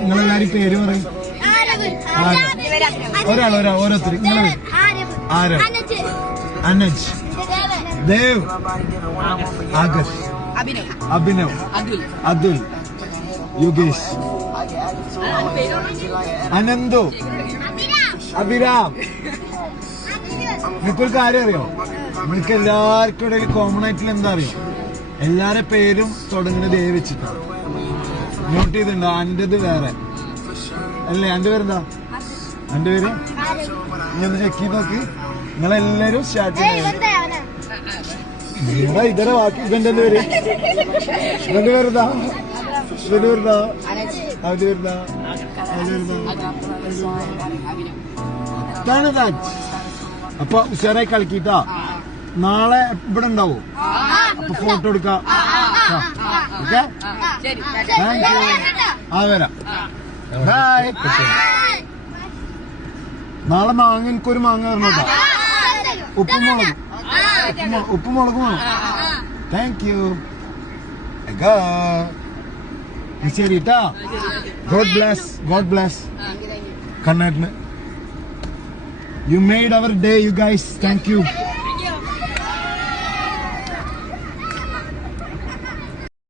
നിങ്ങളെല്ലാരും പേര് പറയും. ഓരോരുത്തർ. നിങ്ങള് ആരവ്, അനജ്, ദേവ്, ആകാശ്, അഭിനവ്, അതുൽ, യുഗേഷ്, അനന്തു, അഭിരാം. നിനക്കൊരു കാര്യം അറിയോ? നിങ്ങൾക്ക് എല്ലാവർക്കും ഇടയിൽ കോമൺ ആയിട്ടുള്ള എന്താ അറിയോ? എല്ലാരെ പേരും തുടങ്ങുന്നത് എ വെച്ചിട്ടാണ്. നോട്ട് ചെയ്തിട്ടുണ്ടോ? അൻ്റെത് വേറെ അല്ലേ? എന്റെ പേരെന്താ? എന്റെ പേര് ഞാൻ ചെക്ക് ചെയ്ത് നോക്കി. നിങ്ങളെല്ലാരും സ്റ്റാർട്ട് ഇതര ബാക്കി. ഇതെന്റെ പേര്. ഇതെന്റെ പേരെന്താ? ഇതെന്റെ പേരെന്താ? അവന്റെ പേരെന്താ? അതാണ്. അപ്പൊ ഉഷാറായി കളിക്കിട്ടാ. നാളെ ഇവിടെ ഉണ്ടാവും. അപ്പൊ ഫോട്ടോ എടുക്കാം. Okay, thank you. ആ വരാം. ബൈ. നാളെ മാങ്ങ, എനിക്കൊരു മാങ്ങ തരണോട്ടാ. ഉപ്പും മുളകും വേണം. Thank you. ശരിട്ടാ. God bless. കണ്ണേട്ടന്. You made our day, you guys. Thank you.